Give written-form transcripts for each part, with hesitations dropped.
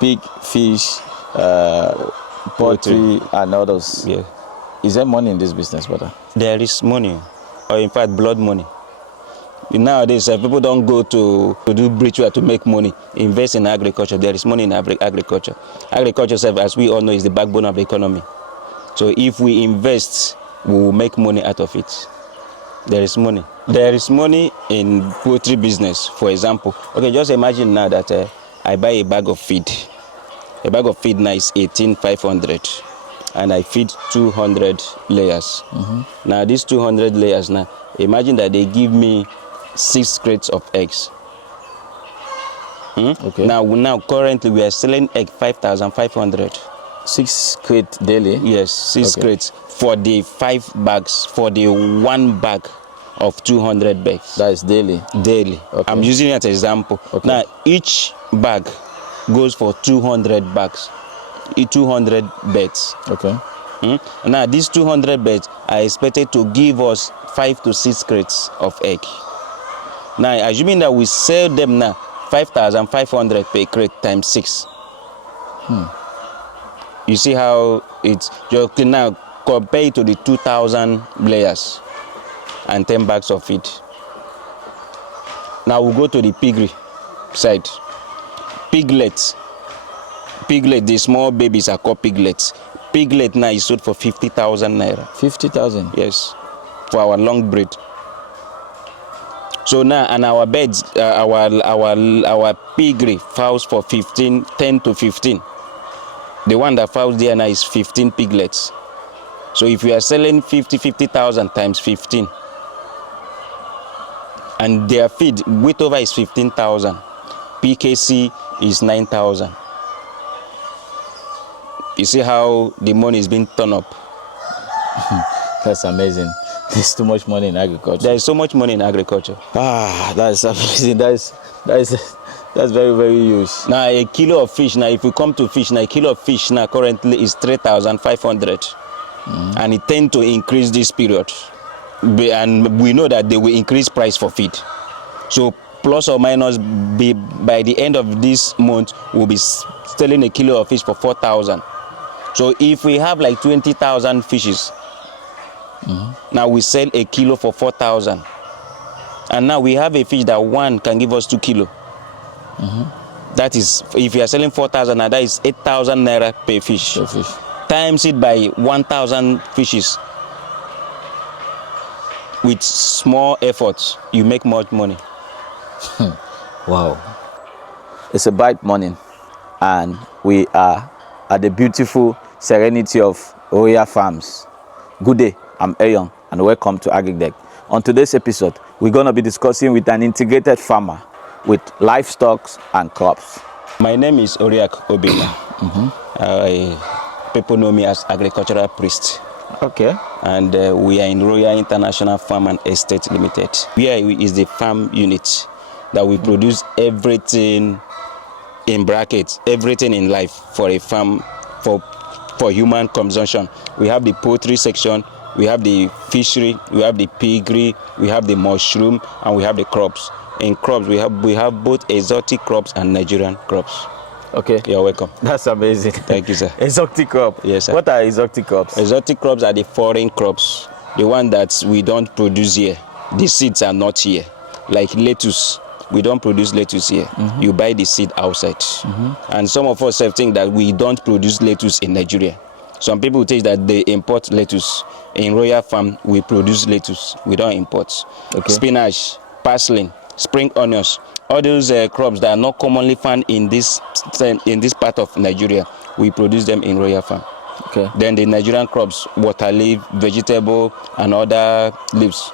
pig, fish, poultry, and others. Yeah. Is there money in this business, brother? There is money, or in fact, blood money. Nowadays, people don't go to do ritual to make money. Invest in agriculture. There is money in agriculture. Agriculture, as we all know, is the backbone of the economy. So if we invest, we will make money out of it. There is money. There is money in poultry business, for example. Okay, just imagine now that I buy a bag of feed. A bag of feed now is 18,500, and I feed 200 layers. Now these 200 layers now, imagine that they give me 6 crates of eggs. Okay. Now currently we are selling egg 5,500. 6 crates daily? Yes, 6 crates for the 5 bags, for the 1 bag of 200 bags. That is daily? Daily. Okay. I'm using it as an example. Okay. Now each bag goes for 200 bags, 200 beds. Okay. Now these 200 beds are expected to give us 5 to 6 crates of egg. Now assuming that we sell them now 5,500 per crate times 6. You see how it's just now compared to the 2,000 layers and 10 bags of feed. Now we'll go to the piggery side. Piglets. Piglet, the small babies are called piglets. Piglet now is sold for 50,000 naira. 50,000? Yes, for our long breed. So now, and our beds, our piggery fowls for 10 to 15. The one that fowls there now is 15 piglets. So if we are selling 50,000 times 15, and their feed weight over is 15,000, PKC is 9,000. You see how the money is being turned up. That's amazing. There's too much money in agriculture. There is so much money in agriculture. That's amazing. That's very, very huge. Now a kilo of fish, now if we come to fish, now a kilo of fish now currently is 3,500. And it tends to increase this period. And we know that they will increase price for feed. So plus or minus by the end of this month, we'll be selling a kilo of fish for 4,000. So if we have like 20,000 fishes, now we sell a kilo for 4,000. And now we have a fish that one can give us 2 kilos. That is, if you are selling 4,000, now that is 8,000 naira per fish. Times it by 1,000 fishes. With small efforts, you make much money. Wow. It's a bright morning, and we are at the beautiful serenity of Royal Farms. Good day, I'm Ayon, and welcome to AGRICDECK. On today's episode, we're going to be discussing with an integrated farmer with livestock and crops. My name is Oriak Obina. People know me as agricultural priest. Okay. And we are in Royal International Farm and Estate Limited. Here is the farm unit that we produce everything in brackets, everything in life for a farm, for human consumption. We have the poultry section, we have the fishery, we have the piggery, we have the mushroom, and we have the crops. In crops, we have both exotic crops and Nigerian crops. Okay. You're welcome. That's amazing. Thank you, sir. Exotic crop. Yes, sir. What are exotic crops? Exotic crops are the foreign crops, the one that we don't produce here. The seeds are not here. Like lettuce, we don't produce lettuce here. You buy the seed outside. And some of us have think that we don't produce lettuce in Nigeria. Some people think that they import lettuce. In Royal Farm, we produce lettuce. We don't import. Okay. Spinach, parsley, spring onions, all those crops that are not commonly found in this part of Nigeria, we produce them in Royal Farm. Okay. Then the Nigerian crops, water leaf, vegetable, and other leaves.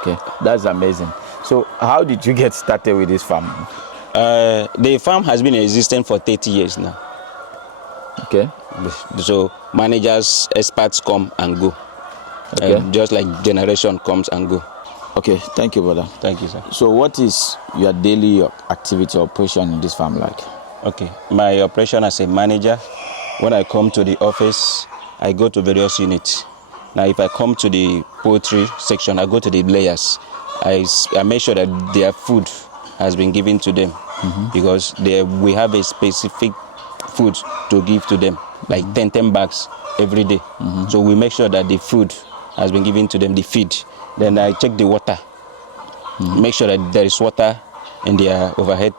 Okay, that's amazing. So how did you get started with this farm? The farm has been existing for 30 years now. Okay. So managers, experts come and go. Okay. Just like generation comes and go. Okay, thank you, brother. Thank you, sir. So what is your daily activity operation in this farm like? Okay, my operation as a manager, when I come to the office, I go to various units. Now, if I come to the poultry section, I go to the layers. I make sure that their food has been given to them. because we have a specific food to give to them, like 10 bags every day. So we make sure that the food has been given to them, the feed. Then I check the water, make sure that there is water in their overhead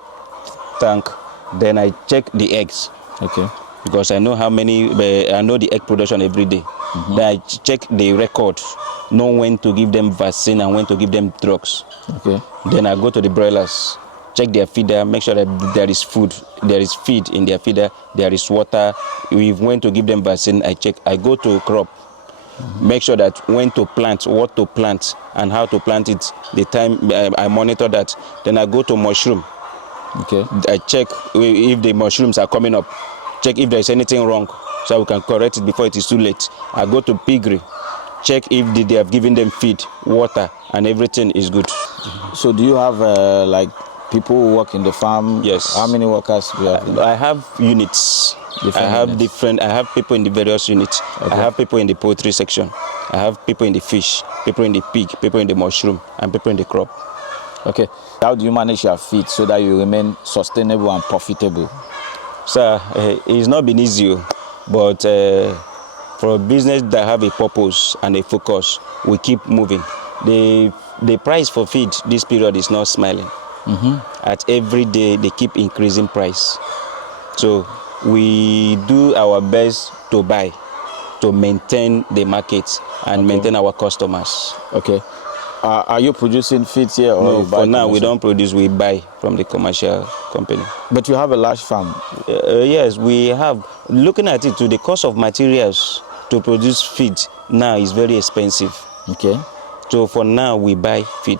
tank. Then I check the eggs. Okay. Because I know how many, I know the egg production every day. Then I check the record, know when to give them vaccine and when to give them drugs. Okay. Then I go to the broilers, check their feeder, make sure that there is food, there is feed in their feeder, there is water. If when to give them vaccine, I check. I go to crop, make sure that when to plant, what to plant, and how to plant it. The time I monitor that. Then I go to mushroom. Okay. I check if the mushrooms are coming up, check if there's anything wrong so we can correct it before it is too late. I go to piggery, check if they have given them feed, water, and everything is good. So do you have like people who work in the farm? Yes. How many workers do you have? I have units. Different I have units. I have people in the various units. Okay. I have people in the poultry section. I have people in the fish, people in the pig, people in the mushroom, and people in the crop. Okay. How do you manage your feed so that you remain sustainable and profitable? Sir, it's not been easy, but for a business that have a purpose and a focus, we keep moving. The price for feed this period is not smiling. At every day, they keep increasing price. So we do our best to buy, to maintain the market and maintain our customers. Okay. Are you producing feeds here or No, you buy for now we commercial? don't produce, we buy from the commercial company. But you have a large farm. Yes, we have. Looking at it, to the cost of materials to produce feed now is very expensive. Okay. So for now we buy feed.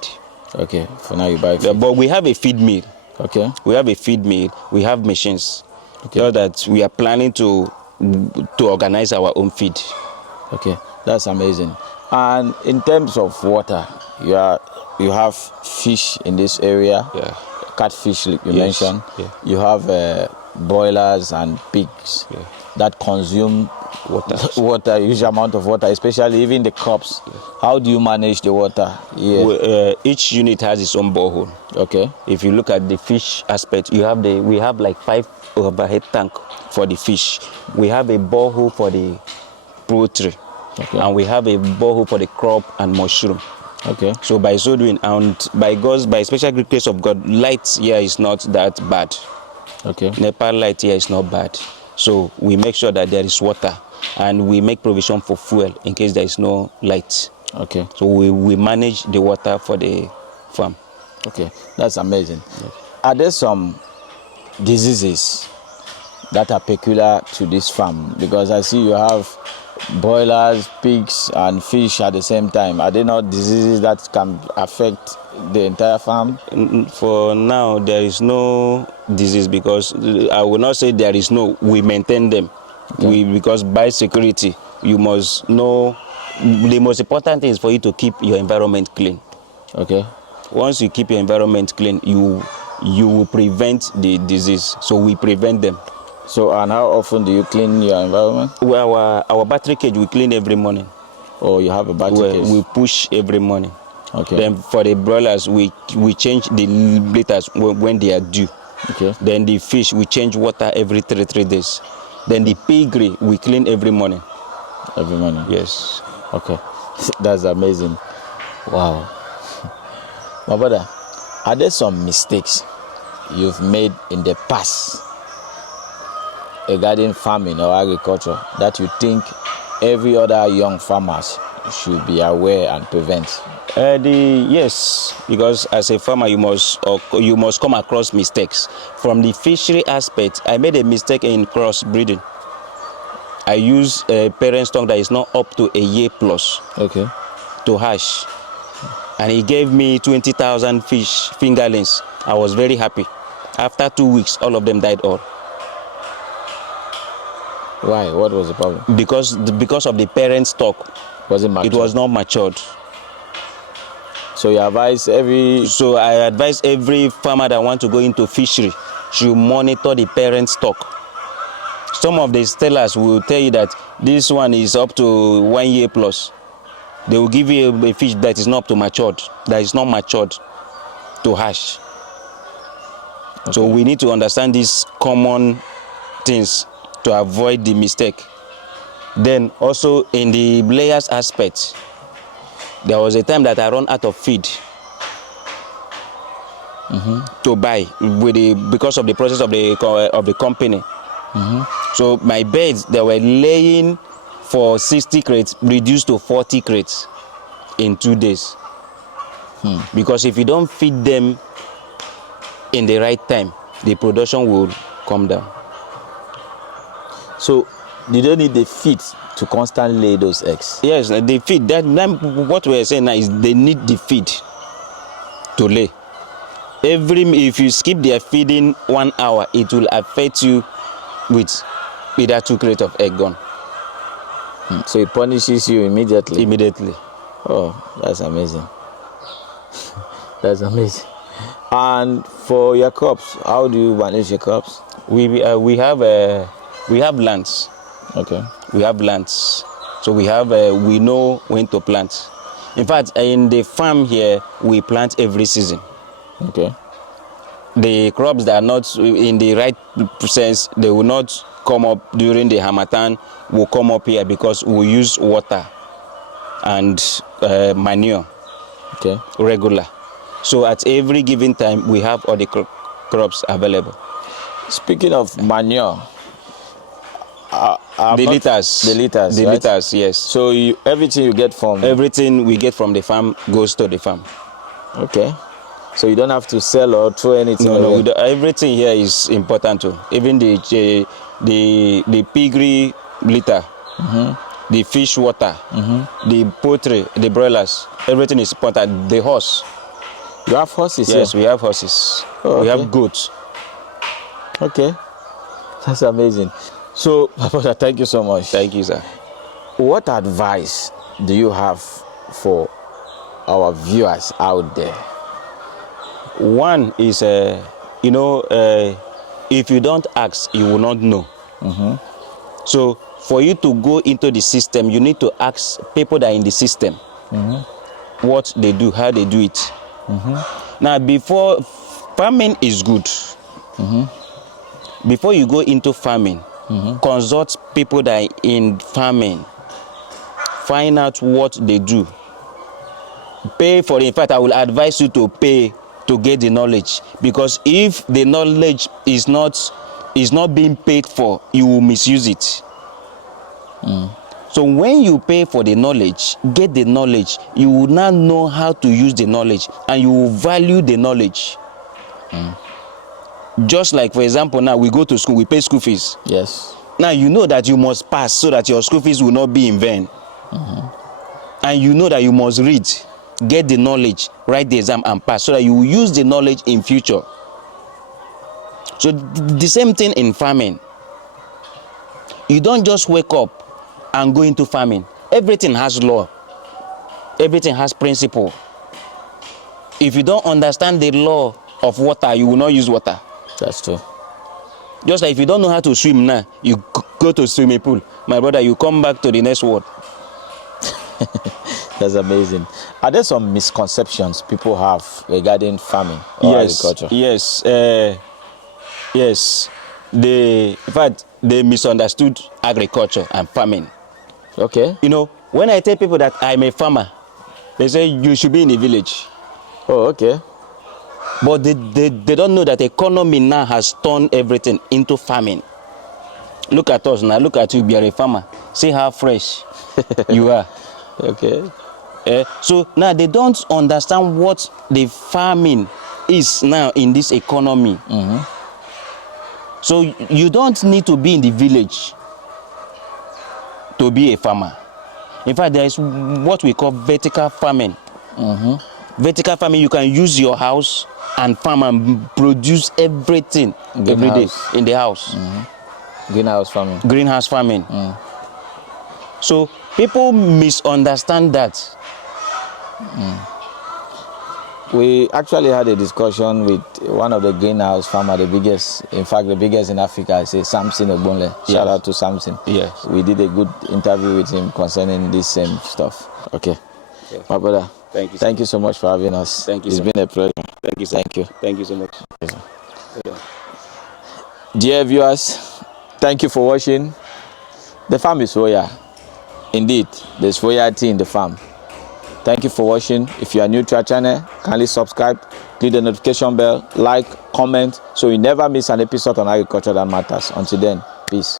Okay. For now you buy feed. But we have a feed mill. Okay. We have a feed mill. We have machines. Okay. So that we are planning to organize our own feed. Okay. That's amazing. And in terms of water, you have fish in this area. Yeah. Catfish, like you Yes. mentioned. Yeah. You have broilers and pigs Yeah. that consume Water. huge amount of water, especially even the crops. How do you manage the water? Yeah. Each unit has its own borehole. Okay. If you look at the fish aspect, we have like 5 overhead tank for the fish. We have a borehole for the poultry. Okay. And we have a borehole for the crop and mushroom. Okay. So by so doing, and by special grace of God, light here is not that bad. Okay. NEPA light here is not bad. So we make sure that there is water, and we make provision for fuel in case there is no light. Okay. So we manage the water for the farm. Okay. That's amazing. Are there some diseases that are peculiar to this farm? Because I see you have broilers, pigs, and fish at the same time. Are there not diseases that can affect the entire farm? For now, there is no disease, because I will not say there is no. We maintain them. Okay. Because by security, you must know the most important thing is for you to keep your environment clean. Okay. Once you keep your environment clean, you will prevent the disease. So we prevent them. So, and how often do you clean your environment? Well, our battery cage we clean every morning. Or you have a battery case? We push every morning. Okay. Then for the broilers, we change the litters when they are due. Okay. Then the fish, we change water every three days. Then the piggery, we clean every morning. Every morning? Yes. Okay. That's amazing. Wow. My brother, are there some mistakes you've made in the past regarding farming or agriculture that you think every other young farmers should be aware and prevent? Yes, because as a farmer, you must come across mistakes. From the fishery aspect, I made a mistake in crossbreeding. I used a parent stock that is not up to a year plus Okay. to hatch, and he gave me 20,000 fish fingerlings. I was very happy. After 2 weeks, all of them died all. Why? What was the problem? Because of the parent stock. Was it matured? It was not matured. So you advise every... So I advise every farmer that want to go into fishery should monitor the parent stock. Some of the sellers will tell you that this one is up to 1 year plus. They will give you a fish that is not up to matured, that is not matured to hatch. So we need to understand these common things to avoid the mistake. Then also in the layers aspect, there was a time that I run out of feed to buy because of the process of the company. So my birds that were laying for 60 crates reduced to 40 crates in 2 days. Because if you don't feed them in the right time, the production will come down. So you don't need the feed to constantly lay those eggs. Yes, the feed. That what we're saying now is they need the feed to lay. If you skip their feeding 1 hour, it will affect you with either 2 crates of egg gone. So it punishes you immediately. Immediately. Oh, that's amazing. That's amazing. And for your crops, how do you manage your crops? We have lands. Okay. We have lands, so we know when to plant. In fact, in the farm here, we plant every season. Okay. The crops that are not in the right sense, they will not come up during the harmattan. Will come up here because we use water and manure. Okay. Regular. So at every given time, we have all the crops available. Speaking of manure, The litters, right? yes. So everything we get from the farm goes to the farm. Okay. So you don't have to sell or throw anything away? No, everything here is important too. Even the piggery litter, the fish water, the poultry, the broilers, everything is important. The horse. You have horses? Yes, here? we have horses. Oh, we okay. have goats. Okay. That's amazing. So, Papa, thank you so much. Thank you, sir. What advice do you have for our viewers out there? One is, if you don't ask, you will not know. So for you to go into the system, you need to ask people that are in the system what they do, how they do it. Now, before farming is good, before you go into farming, consult people that are in farming, find out what they do, pay for it. In fact, I will advise you to pay to get the knowledge, because if the knowledge is not being paid for, you will misuse it. So when you pay for the knowledge, get the knowledge, you will now know how to use the knowledge, and you will value the knowledge. Just like, for example, now we go to school, we pay school fees. Yes. Now you know that you must pass so that your school fees will not be in vain. And you know that you must read, get the knowledge, write the exam and pass, so that you will use the knowledge in future. So the same thing in farming. You don't just wake up and go into farming. Everything has law. Everything has principle. If you don't understand the law of water, you will not use water. That's true. Just like if you don't know how to swim now, you go to swimming pool. My brother, you come back to the next word. That's amazing. Are there some misconceptions people have regarding farming or agriculture? Yes. Yes. In fact, they misunderstood agriculture and farming. Okay. When I tell people that I'm a farmer, they say you should be in the village. Oh, okay. But they don't know that economy now has turned everything into farming. Look at us now. Look at you, you are a farmer. See how fresh you are. Okay. So now they don't understand what the farming is now in this economy. So you don't need to be in the village to be a farmer. In fact, there is what we call vertical farming. Vertical farming, you can use your house and farm and produce everything every day in the house. Greenhouse farming. Greenhouse farming. So people misunderstand that. We actually had a discussion with one of the greenhouse farmers, the biggest in Africa. I say Samson Ogbonle. Shout out to Samson. Yes. We did a good interview with him concerning this same stuff. Okay. Yes. My brother, Thank you. Thank you so much for having us. Thank you. It's been a pleasure. Thank you. Sir. Thank you. Thank you so much. Yes, sir. Dear viewers, thank you for watching. The farm is royal. Indeed, there's royalty in the farm. Thank you for watching. If you are new to our channel, kindly subscribe, click the notification bell, like, comment, so you never miss an episode on agriculture that matters. Until then, peace.